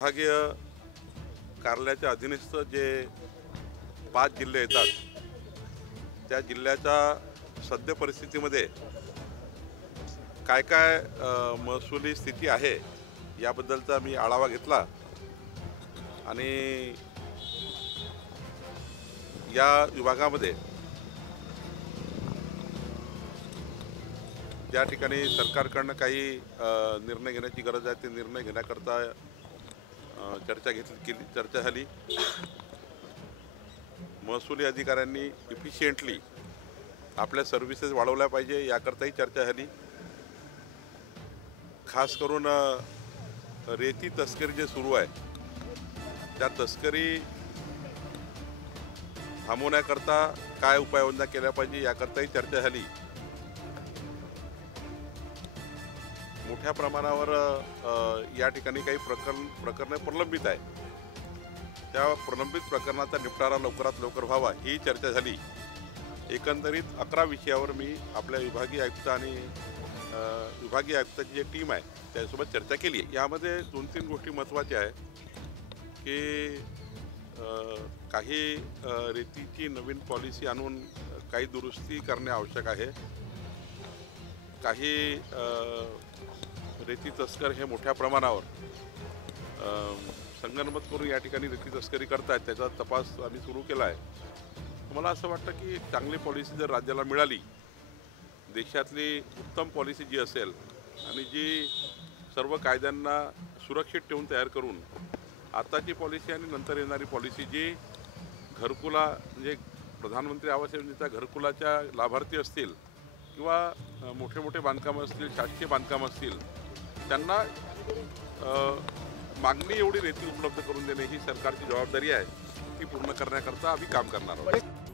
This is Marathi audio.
विभागीय कार्यालयाच्या अधीनस्थ जे 5 जिल्हे येतात त्या जिल्ह्याच्या सद्य परिस्थितीमध्ये काय काय महसुली स्थिती आहे याबद्दलचा मी आढावा घेतला आणि या विभागामध्ये ज्या ठिकाणी सरकारकडनं काही निर्णय घेण्याची गरज आहे ते निर्णय घेण्याकरता चर्चा झाली। महसुली अधिकाऱ्यांनी इफिशियंटली आपल्या सर्व्हिसेस वाढवल्या पाहिजे याकरताही चर्चा झाली। खास करून रेती तस्करी जे सुरू आहे त्या तस्करी थांबवण्याकरता काय उपाययोजना केल्या पाहिजे याकरताही चर्चा झाली। मोठ्या प्रमाणावर या ठिकाणी काही प्रकरणे प्रलंबित आहे, त्या प्रलंबित प्रकरणाचा निपटारा लवकरात लवकर व्हावा ही चर्चा झाली। एकंदरीत 11 विषयावर मी आपल्या विभागीय आयुक्त आणि विभागीय आयुक्ताची जी टीम आहे त्यासोबत चर्चा केली आहे। यामध्ये 2-3 गोष्टी महत्त्वाच्या आहे की काही रेतीची नवीन पॉलिसी आणून काही दुरुस्ती करणे आवश्यक आहे। काही रेती तस्कर हे मोठ्या प्रमाणावर संगनमत करून या ठिकाणी रेती तस्करी करतात, त्याचा तपास आम्ही सुरू केला आहे। मला असं वाटतं की एक चांगली पॉलिसी जर राज्याला मिळाली, देशातली उत्तम पॉलिसी जी असेल आणि जी सर्व कायद्यांना सुरक्षित ठेवून तयार करून आताची पॉलिसी आणि नंतर येणारी पॉलिसी जी घरकुला म्हणजे प्रधानमंत्री आवास योजनेच्या घरकुलाच्या लाभार्थी असतील किंवा मोठे मोठे बांधकाम असतील, शासकीय बांधकाम असतील, त्यांना मागणी एवढी रेती उपलब्ध करून देणे ही सरकारची जबाबदारी आहे। ती पूर्ण करण्याकरता आम्ही काम करणार आहोत।